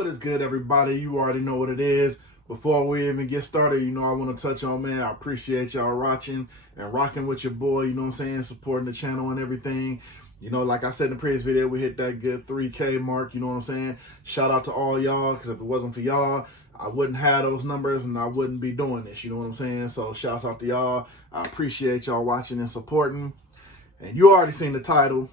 What is good, everybody? You already know what it is. Before we even get started, I want to touch on, man, I appreciate y'all watching and rocking with your boy, you know what I'm saying, supporting the channel and everything. Like I said in the previous video, we hit that good 3K mark, you know what I'm saying? Shout out to all y'all, because if it wasn't for y'all, I wouldn't have those numbers and I wouldn't be doing this, you know what I'm saying? So shouts out to y'all. I appreciate y'all watching and supporting. And you already seen the title.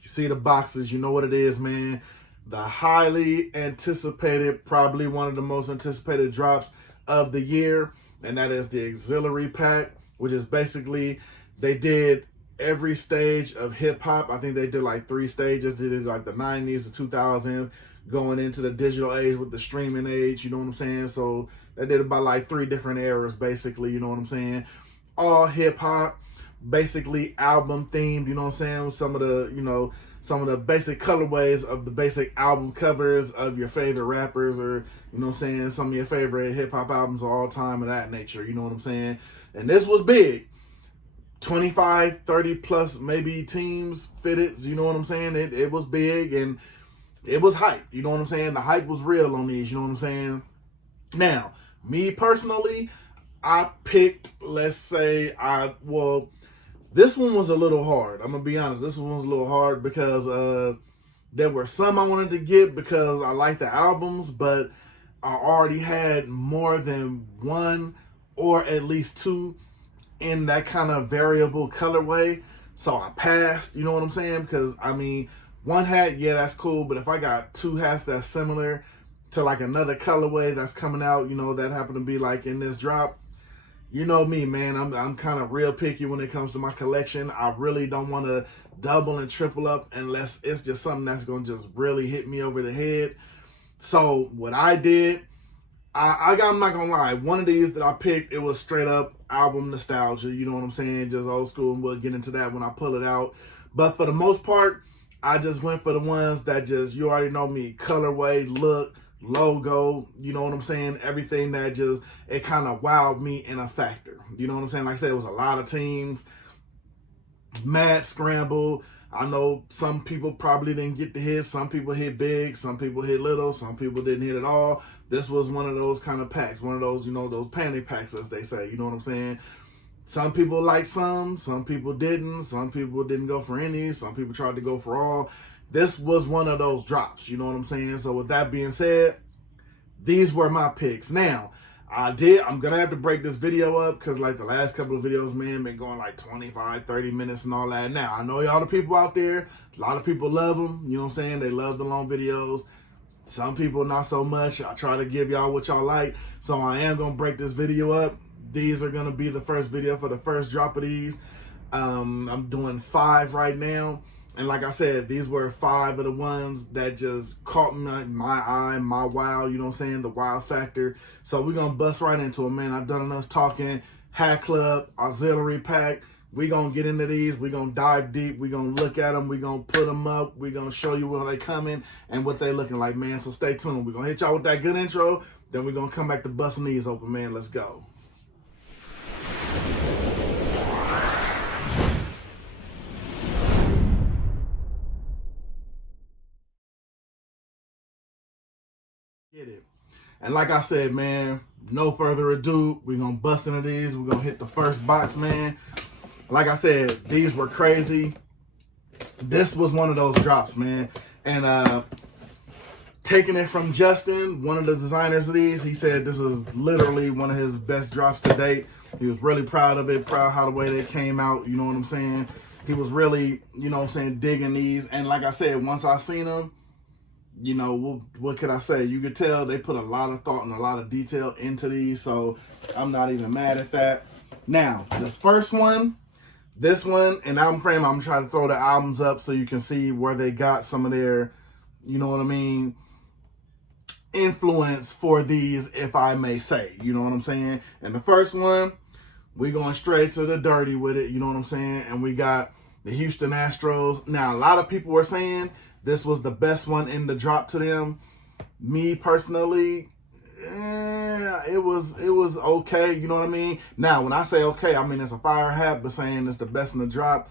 You see the boxes, you know what it is, man. The highly anticipated, probably one of the most anticipated drops of the year, and that is the auxiliary pack, which is basically, they did every stage of hip-hop. I think they did like 3 stages. They did like the 90s, the 2000s, going into the digital age with the streaming age, you know what I'm saying? So they did about like 3 different eras, basically, you know what I'm saying? All hip-hop, basically album themed, you know what I'm saying? With some of the, some of the basic colorways of the basic album covers of your favorite rappers, or, you know what I'm saying, some of your favorite hip-hop albums of all time of that nature, you know what I'm saying? And this was big. 25, 30 plus maybe teams, fitteds, you know what I'm saying? It was big and it was hype, you know what I'm saying? The hype was real on these, you know what I'm saying? Now, me personally, I picked, let's say, this one was a little hard. I'm going to be honest. This one was a little hard because there were some I wanted to get because I like the albums, but I already had more than one or at least 2 in that kind of variable colorway. So I passed, you know what I'm saying? Because, I mean, one hat, yeah, that's cool. But if I got 2 hats that's similar to like another colorway that's coming out, that happen to be like in this drop, you know me, man, I'm kind of real picky when it comes to my collection. I really don't want to double and triple up unless it's just something that's going to just really hit me over the head. So what I did, I'm not going to lie, one of these that I picked, it was straight up album nostalgia, you know what I'm saying, just old school, and we'll get into that when I pull it out. But for the most part, I just went for the ones that just, you already know me, colorway, look, logo, you know what I'm saying, everything that just, it kind of wowed me in a factor, you know what I'm saying? Like I said, it was a lot of teams, mad scramble. I know some people probably didn't get the hit, some people hit big, some people hit little, some people didn't hit at all. This was one of those kind of packs, one of those, those panic packs, as they say, you know what I'm saying? Some people liked some people didn't go for any, some people tried to go for all. This was one of those drops, you know what I'm saying? So with that being said, these were my picks. Now, I'm going to have to break this video up because like the last couple of videos, man, been going like 25, 30 minutes and all that. Now, I know y'all the people out there, a lot of people love them, you know what I'm saying? They love the long videos. Some people not so much. I try to give y'all what y'all like. So I am going to break this video up. These are going to be the first video for the first drop of these. I'm doing 5 right now. And like I said, these were 5 of the ones that just caught my eye, my wow, you know what I'm saying, the wow factor. So we're going to bust right into it, man. I've done enough talking. HatClub, auxiliary pack. We're going to get into these. We're going to dive deep. We're going to look at them. We're going to put them up. We're going to show you where they coming and what they looking like, man. So stay tuned. We're going to hit y'all with that good intro. Then we're going to come back to busting these open, man. Let's go. Get it. And like I said, man, no further ado, we're going to bust into these. We're going to hit the first box, man. Like I said, these were crazy. This was one of those drops, man. And taking it from Justin, one of the designers of these, he said this was literally one of his best drops to date. He was really proud of it, proud how the way they came out, you know what I'm saying? He was really, you know what I'm saying, digging these. And like I said, once I seen them, what could I say? You could tell they put a lot of thought and a lot of detail into these, so I'm not even mad at that. Now, this first one, and album frame, I'm trying to throw the albums up so you can see where they got some of their, you know what I mean, influence for these, if I may say, you know what I'm saying? And the first one, we going straight to the dirty with it, you know what I'm saying? And we got the Houston Astros. Now, a lot of people were saying this was the best one in the drop to them. Me personally, it was okay, you know what I mean? Now, when I say okay, I mean it's a fire hat, but saying it's the best in the drop,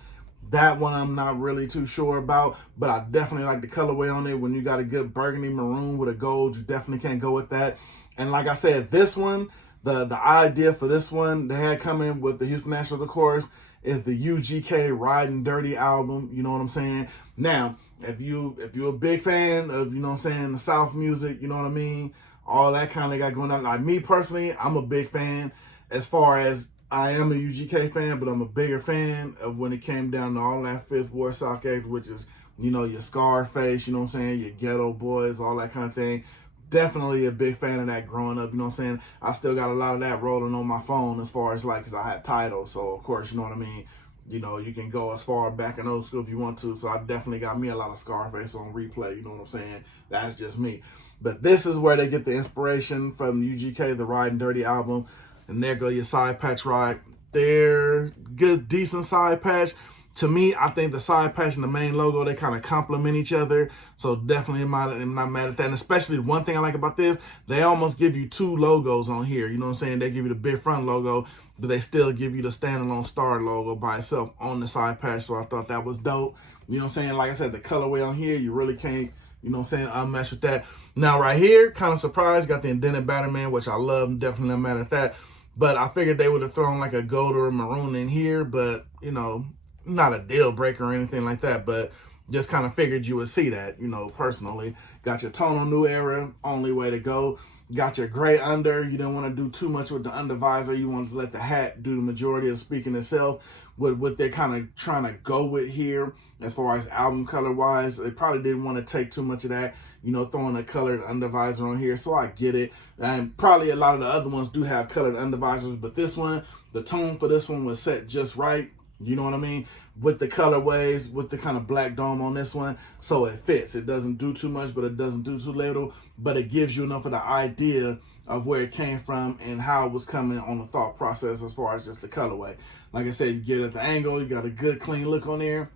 That one I'm not really too sure about, but I definitely like the colorway on it. When you got a good burgundy maroon with a gold, you definitely can't go with that. And like I said, this one, the idea for this one, they had coming with the Houston Astros, of course, is the UGK Riding Dirty album. You know what I'm saying? Now, if you're a big fan of, you know what I'm saying, the South music, you know what I mean? All that kind of got going on. Like me personally, I'm a big fan as far as I am a UGK fan, but I'm a bigger fan of when it came down to all that Fifth Ward Sockets, which is, you know, your Scarface, you know what I'm saying, your Ghetto Boys, all that kind of thing. Definitely a big fan of that growing up, you know what I'm saying? I still got a lot of that rolling on my phone as far as like, because I had Tidal, so of course, you know what I mean? You know, you can go as far back in old school if you want to, so I definitely got me a lot of Scarface on replay, you know what I'm saying? That's just me. But this is where they get the inspiration from UGK, the Riding Dirty album. And there go your side patch ride. They're good, decent side patch. To me, I think the side patch and the main logo, they kind of complement each other. So definitely I'm not mad at that. And especially one thing I like about this, they almost give you two logos on here. You know what I'm saying? They give you the big front logo, but they still give you the standalone star logo by itself on the side patch. So I thought that was dope. You know what I'm saying? Like I said, the colorway on here, you really can't, you know what I'm saying, unmatch with that. Now right here, kind of surprised, got the indented Batterman, which I love. Definitely not mad at that. But I figured they would have thrown like a gold or a maroon in here, but, you know, not a deal breaker or anything like that, but just kind of figured you would see that, you know, personally. Got your tonal new era, only way to go. Got your gray under. You didn't want to do too much with the under visor. You wanted to let the hat do the majority of the speaking itself. With what they're kind of trying to go with here as far as album color wise, they probably didn't want to take too much of that, you know, throwing a colored under visor on here. So I get it. And probably a lot of the other ones do have colored under visors, but this one, the tone for this one was set just right. You know what I mean? With the colorways, with the kind of black dome on this one. So it fits. It doesn't do too much, but it doesn't do too little. But it gives you enough of the idea of where it came from and how it was coming on the thought process as far as just the colorway. Like I said, you get it at the angle. You got a good, clean look on there.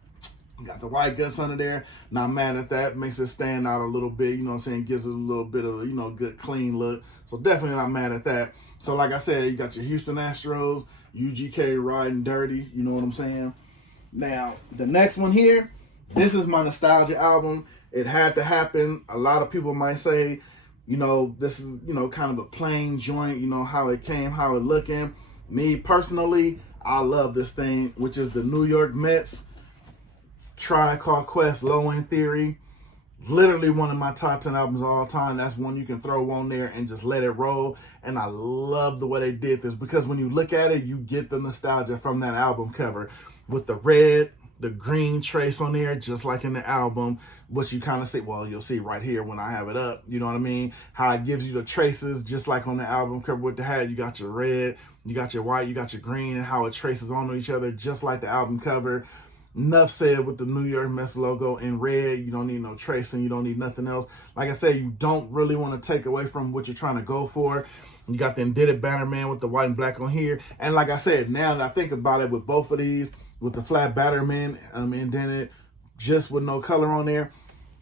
You got the white guts under there. Not mad at that. Makes it stand out a little bit. You know what I'm saying? Gives it a little bit of, you know, good, clean look. So definitely not mad at that. So like I said, you got your Houston Astros, UGK Riding Dirty. You know what I'm saying? Now, the next one here, this is my nostalgia album. It had to happen. A lot of people might say, you know, this is, you know, kind of a plain joint, you know, how it came, how it looking. Me personally, I love this thing, which is the New York Mets Tribe Called Quest Low End Theory. Literally one of my top 10 albums of all time. That's one you can throw on there and just let it roll. And I love the way they did this because when you look at it, you get the nostalgia from that album cover with the red, the green trace on there, just like in the album, which you kind of see, well, you'll see right here when I have it up, you know what I mean? How it gives you the traces, just like on the album cover with the hat. You got your red, you got your white, you got your green, and how it traces onto each other, just like the album cover. Enough said with the New York Mets logo in red. You don't need no tracing. You don't need nothing else. Like I said, you don't really want to take away from what you're trying to go for. You got the indented Batterman with the white and black on here. And like I said, now that I think about it, with both of these, with the flat Batterman indented, just with no color on there,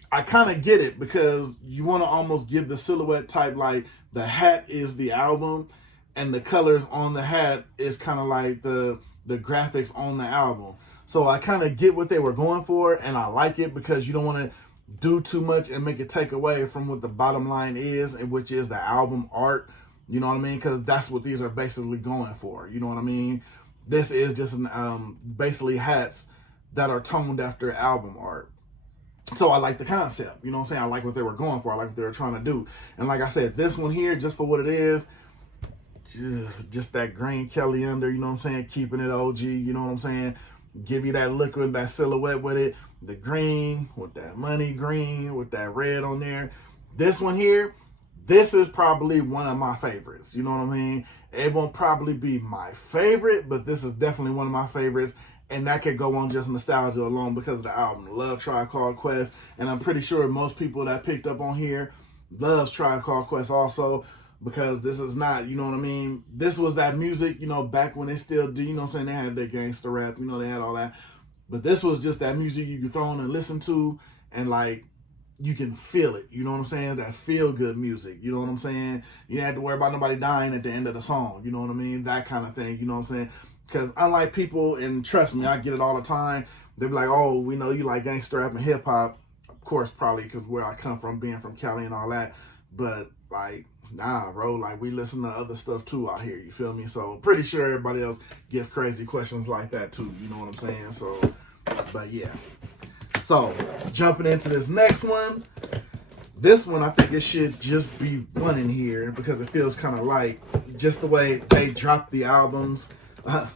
I kind of get it because you want to almost give the silhouette type, like the hat is the album and the colors on the hat is kind of like the graphics on the album. So I kind of get what they were going for, and I like it because you don't want to do too much and make it take away from what the bottom line is, and which is the album art. You know what I mean? Because that's what these are basically going for. You know what I mean? This is just basically hats that are toned after album art. So I like the concept. You know what I'm saying? I like what they were going for. I like what they were trying to do. And like I said, this one here, just for what it is, just that green Kelly under, you know what I'm saying? Keeping it OG, you know what I'm saying? Give you that look with that silhouette with it. The green with that money green with that red on there. This one here, this is probably one of my favorites. You know what I mean? It won't probably be my favorite, but this is definitely one of my favorites. And that could go on just nostalgia alone because of the album. Love Tribe Called Quest. And I'm pretty sure most people that picked up on here loves Tribe Called Quest also. Because this is not, you know what I mean? This was that music, you know, back when they still do, you know what I'm saying? They had their gangster rap, you know, they had all that. But this was just that music you could throw on and listen to, and like, you can feel it, you know what I'm saying? That feel-good music, you know what I'm saying? You didn't have to worry about nobody dying at the end of the song, you know what I mean? That kind of thing, you know what I'm saying? Because unlike people, and trust me, I get it all the time, They'd be like, oh, we know you like gangster rap and hip hop. Of course, probably because where I come from, being from Cali and all that. But like, nah, bro, like we listen to other stuff too out here, you feel me? So pretty sure everybody else gets crazy questions like that too, you know what I'm saying? So, but yeah. So, jumping into this next one. This one, I think it should just be one in here because it feels kind of like just the way they drop the albums.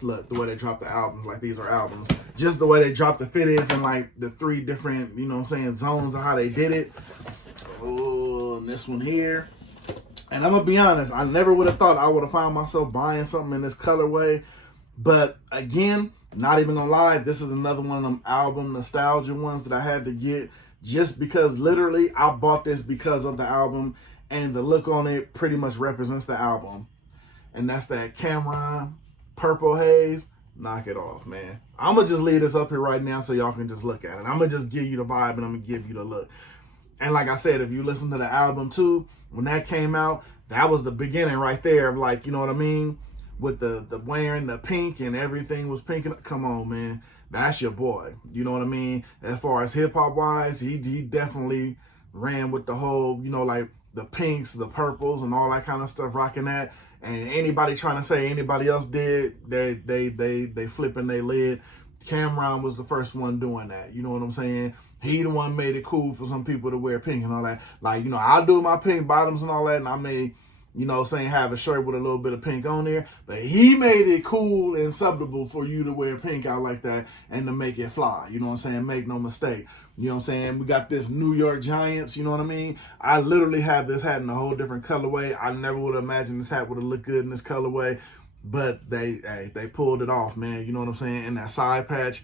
Look, the way they drop the albums, like these are albums. Just the way they drop the fitteds and like the 3 different, you know what I'm saying, zones of how they did it. Oh, and this one here. And I'm going to be honest, I never would have thought I would have found myself buying something in this colorway. But again, not even gonna lie, this is another one of them album nostalgia ones that I had to get just because literally I bought this because of the album and the look on it pretty much represents the album. And that's that Cameron Purple Haze. Knock it off, man. I'm gonna just leave this up here right now so y'all can just look at it. I'm gonna just give you the vibe and I'm gonna give you the look. And like I said, if you listen to the album too, when that came out, that was the beginning right there of like, you know what I mean? With the wearing the pink and everything was pink. Come on, man. That's your boy. You know what I mean? As far as hip-hop wise, he definitely ran with the whole, you know, like the pinks, the purples, and all that kind of stuff, rocking that. And anybody trying to say anybody else did, they flipping their lid. Cameron was the first one doing that. You know what I'm saying? He the one made it cool for some people to wear pink and all that. Like, you know, I'll do my pink bottoms and all that, and I may, you know, saying have a shirt with a little bit of pink on there. But he made it cool and acceptable for you to wear pink out like that and to make it fly. You know what I'm saying? Make no mistake. You know what I'm saying? We got this New York Giants, you know what I mean? I literally have this hat in a whole different colorway. I never would have imagined this hat would have looked good in this colorway. But they pulled it off, man. You know what I'm saying? And that side patch.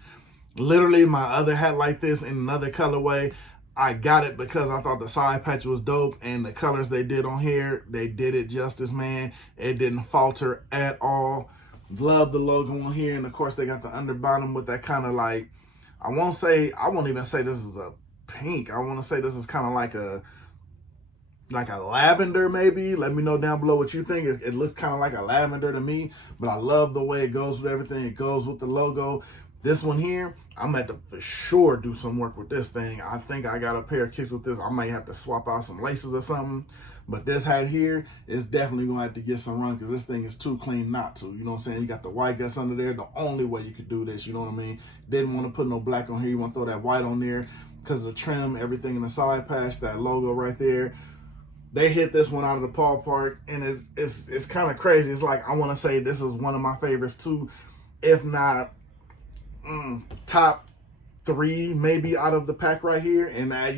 Literally my other hat like this in another colorway. I got it because I thought the side patch was dope, and the colors they did on here, they did it justice, man. It didn't falter at all. Love the logo on here, and of course they got the under bottom with that kind of like, I won't even say this is a pink. I want to say this is kind of like a lavender maybe. Let me know down below what you think. It looks kind of like a lavender to me, but I love the way it goes with everything. It goes with the logo. This one here, I'm going to have to for sure do some work with this thing. I think I got a pair of kicks with this. I might have to swap out some laces or something. But this hat here is definitely going to have to get some run because this thing is too clean not to. You know what I'm saying? You got the white guts under there. The only way you could do this, you know what I mean? Didn't want to put no black on here. You want to throw that white on there because of the trim, everything in the side patch, that logo right there. They hit this one out of the ballpark, and it's kind of crazy. It's like, I want to say this is one of my favorites too, if not top 3 maybe out of the pack right here. And I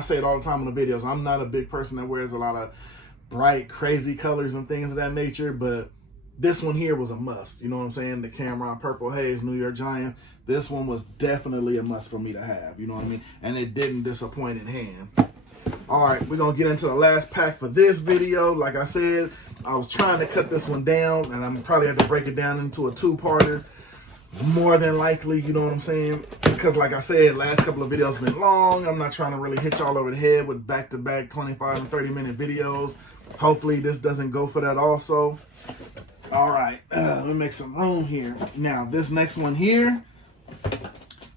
say it all the time in the videos, I'm not a big person that wears a lot of bright crazy colors and things of that nature, but this one here was a must. You know what I'm saying? The Cameron Purple Haze New York Giants, this one was definitely a must for me to have, you know what I mean? And it didn't disappoint in hand. All right, we're gonna get into the last pack for this video. Like I said, I was trying to cut this one down, and I'm probably have to break it down into a 2-parter. More than likely, you know what I'm saying? Because like I said, last couple of videos been long. I'm not trying to really hit y'all over the head with back-to-back 25 and 30-minute videos. Hopefully this doesn't go for that also. All right, let me make some room here. Now, this next one here,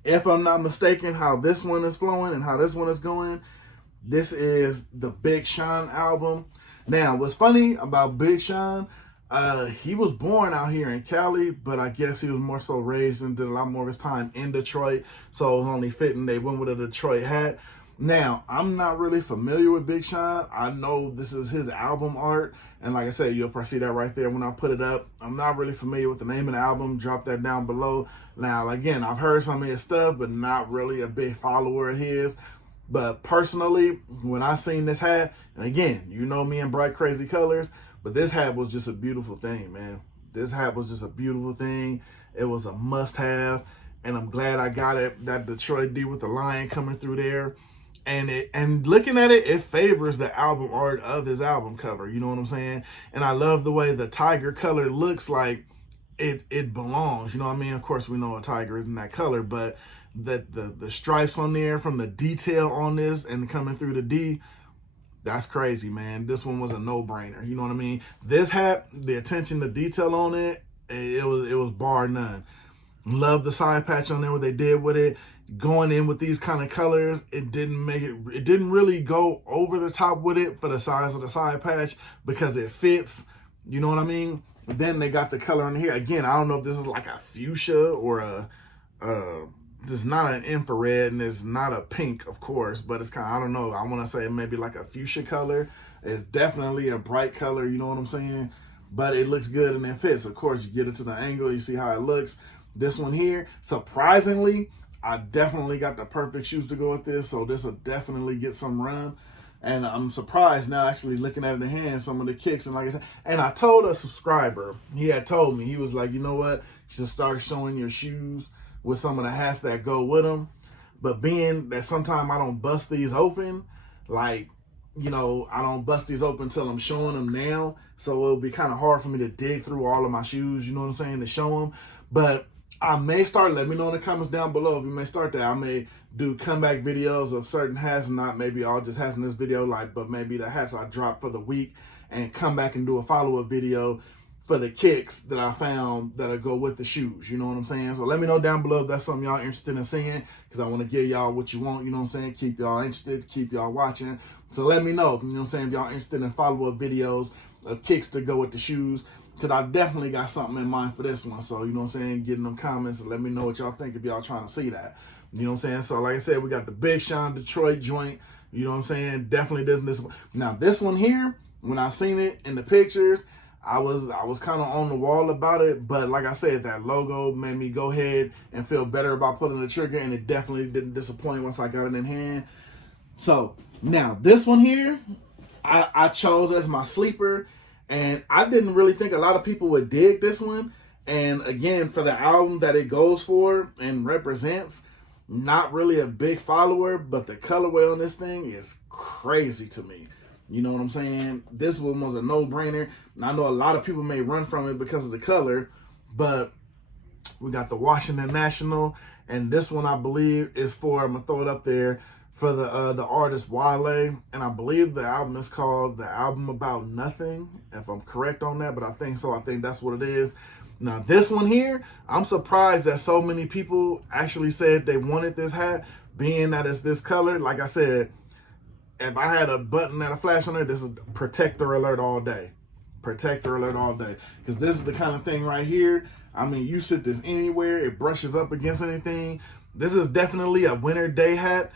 if I'm not mistaken, how this one is flowing and how this one is going, this is the Big Sean album. Now, what's funny about Big Sean, he was born out here in Cali, but I guess he was more so raised and did a lot more of his time in Detroit, so it was only fitting they went with a Detroit hat. Now, I'm not really familiar with Big Sean. I know this is his album art, and like I said, you'll probably see that right there when I put it up. I'm not really familiar with the name of the album. Drop that down below. Now, again, I've heard some of his stuff, but not really a big follower of his. But personally, when I seen this hat, and again, you know me in bright, crazy colors, but this hat was just a beautiful thing, man. This hat was just a beautiful thing. It was a must-have, and I'm glad I got it. That Detroit D with the lion coming through there. And looking at it, it favors the album art of his album cover. You know what I'm saying? And I love the way the tiger color looks like it belongs. You know what I mean? Of course, we know a tiger isn't that color, but the stripes on there from the detail on this and coming through the D, that's crazy, man. This one was a no-brainer. You know what I mean? This hat, the attention to detail on it, it was bar none. Love the side patch on there, what they did with it. Going in with these kind of colors, it didn't really go over the top with it for the size of the side patch because it fits. You know what I mean? Then they got the color in here. Again, I don't know if this is like a fuchsia or this is not an infrared and it's not a pink, of course, but it's kind of, I don't know. I want to say maybe like a fuchsia color. It's definitely a bright color, you know what I'm saying? But it looks good and it fits. Of course, you get it to the angle, you see how it looks. This one here, surprisingly, I definitely got the perfect shoes to go with this, so this will definitely get some run. And I'm surprised now actually looking at it in the hand, some of the kicks. And like I said, and I told a subscriber, he had told me, he was like, you know what, you should start showing your shoes with some of the hats that go with them. But being that sometimes I don't bust these open, like, you know, I don't bust these open until I'm showing them now. So it'll be kind of hard for me to dig through all of my shoes, you know what I'm saying, to show them. But I may start, let me know in the comments down below if you may start that. I may do comeback videos of certain hats, not maybe all just hats in this video, like, but maybe the hats I dropped for the week and come back and do a follow-up video for the kicks that I found that'll go with the shoes, you know what I'm saying? So let me know down below if that's something y'all interested in seeing, because I want to give y'all what you want, you know what I'm saying? Keep y'all interested, keep y'all watching. So let me know, you know what I'm saying, if y'all interested in follow-up videos of kicks to go with the shoes, because I definitely got something in mind for this one. So, you know what I'm saying, get in them comments and let me know what y'all think if y'all trying to see that. You know what I'm saying? So, like I said, we got the Big Sean Detroit joint. You know what I'm saying? Definitely doesn't disappoint. Now, this one here, when I seen it in the pictures, I was kind of on the wall about it. But like I said, that logo made me go ahead and feel better about pulling the trigger. And it definitely didn't disappoint once I got it in hand. So, now, this one here, I chose as my sleeper. And I didn't really think a lot of people would dig this one. And again, for the album that it goes for and represents, not really a big follower, but the colorway on this thing is crazy to me. You know what I'm saying? This one was a no-brainer. I know a lot of people may run from it because of the color, but we got the Washington National, and this one I believe is for, I'm gonna throw it up there, for the artist Wale, and I believe the album is called The Album About Nothing, if I'm correct on that, but I think so. I think that's what it is. Now, this one here, I'm surprised that so many people actually said they wanted this hat, being that it's this color. Like I said, if I had a button and a flash on it, this is protector alert all day. Protector alert all day. Because this is the kind of thing right here. I mean, you sit this anywhere, it brushes up against anything. This is definitely a winter day hat.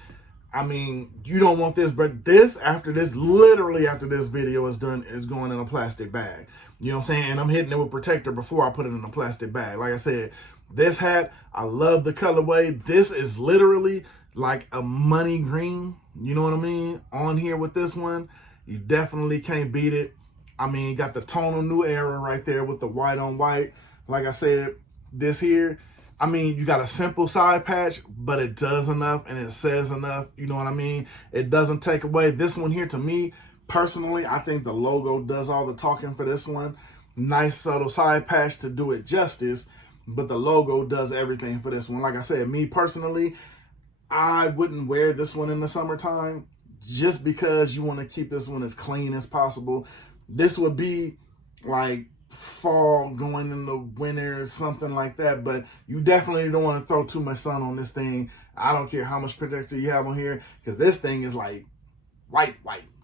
I mean, you don't want this, but this, after this, literally after this video is done, is going in a plastic bag. You know what I'm saying? And I'm hitting it with protector before I put it in a plastic bag. Like I said, this hat, I love the colorway. This is literally like a money green. You know what I mean? On here with this one, you definitely can't beat it. I mean, you got the tonal new era right there with the white on white. Like I said, this here, I mean, you got a simple side patch, but it does enough and it says enough. You know what I mean? It doesn't take away. This one here, to me, personally, I think the logo does all the talking for this one. Nice subtle side patch to do it justice, but the logo does everything for this one. Like I said, me personally, I wouldn't wear this one in the summertime just because you want to keep this one as clean as possible. This would be like fall going into winter or something like that, but you definitely don't want to throw too much sun on this thing. I don't care how much protector you have on here, because this thing is like white,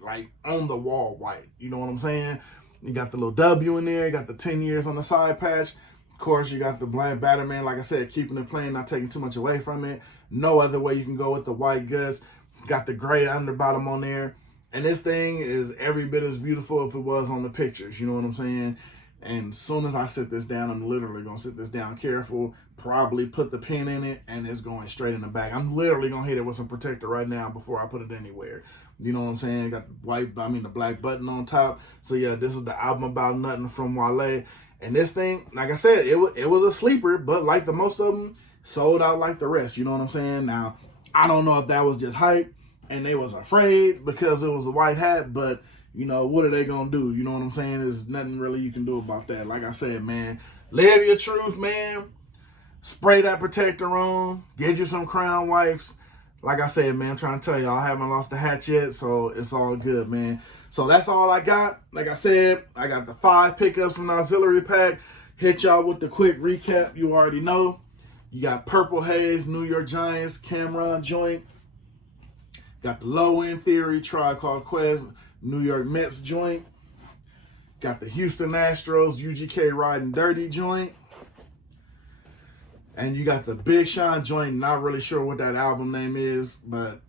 like on the wall white. You know what I'm saying? You got the little W in there, you got the 10 years on the side patch. Of course, you got the Blind Batterman, like I said, keeping it plain, not taking too much away from it. No other way you can go with the white guts. Got the gray underbottom on there. And this thing is every bit as beautiful if it was on the pictures. You know what I'm saying? And as soon as I sit this down, I'm literally going to sit this down careful, probably put the pin in it, and it's going straight in the bag. I'm literally going to hit it with some protector right now before I put it anywhere. You know what I'm saying? Got the black button on top. So yeah, this is the Album About Nothing from Wale. And this thing, like I said, it was a sleeper, but like the most of them, sold out like the rest. You know what I'm saying? Now, I don't know if that was just hype and they was afraid because it was a white hat, but you know, what are they going to do? You know what I'm saying? There's nothing really you can do about that. Like I said, man, live your truth, man. Spray that protector on. Get you some Crown wipes. Like I said, man, I'm trying to tell you, I haven't lost the hat yet, so it's all good, man. So that's all I got. Like I said, I got the 5 pickups from the auxiliary pack. Hit y'all with the quick recap. You already know. You got Purple Haze, New York Giants, Cameron joint. Got the Low End Theory, Tribe Called Quest, New York Mets joint. Got the Houston Astros, UGK Riding Dirty joint. And you got the Big Sean joint. Not really sure what that album name is, but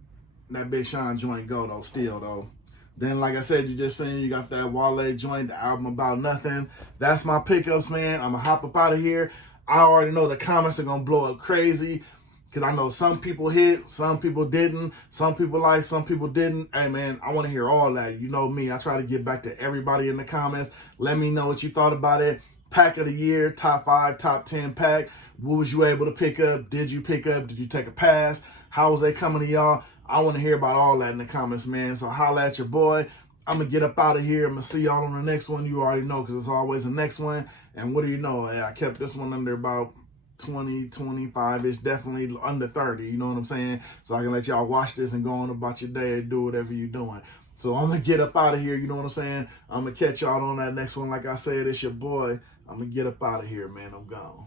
that Big Sean joint go though, still though. Then, like I said, you just seen you got that Wale joint, the album About Nothing. That's my pickups, man. I'm going to hop up out of here. I already know the comments are going to blow up crazy because I know some people hit, some people didn't, some people liked, some people didn't. Hey, man, I want to hear all that. You know me. I try to get back to everybody in the comments. Let me know what you thought about it. Pack of the year, top 5, top 10 pack. What was you able to pick up? Did you pick up? Did you take a pass? How was they coming to y'all? I want to hear about all that in the comments, man. So holla at your boy. I'm going to get up out of here. I'm going to see y'all on the next one. You already know because it's always the next one. And what do you know? I kept this one under about 20, 25. It's definitely under 30. You know what I'm saying? So I can let y'all watch this and go on about your day and do whatever you're doing. So I'm going to get up out of here. You know what I'm saying? I'm going to catch y'all on that next one. Like I said, it's your boy. I'm going to get up out of here, man. I'm gone.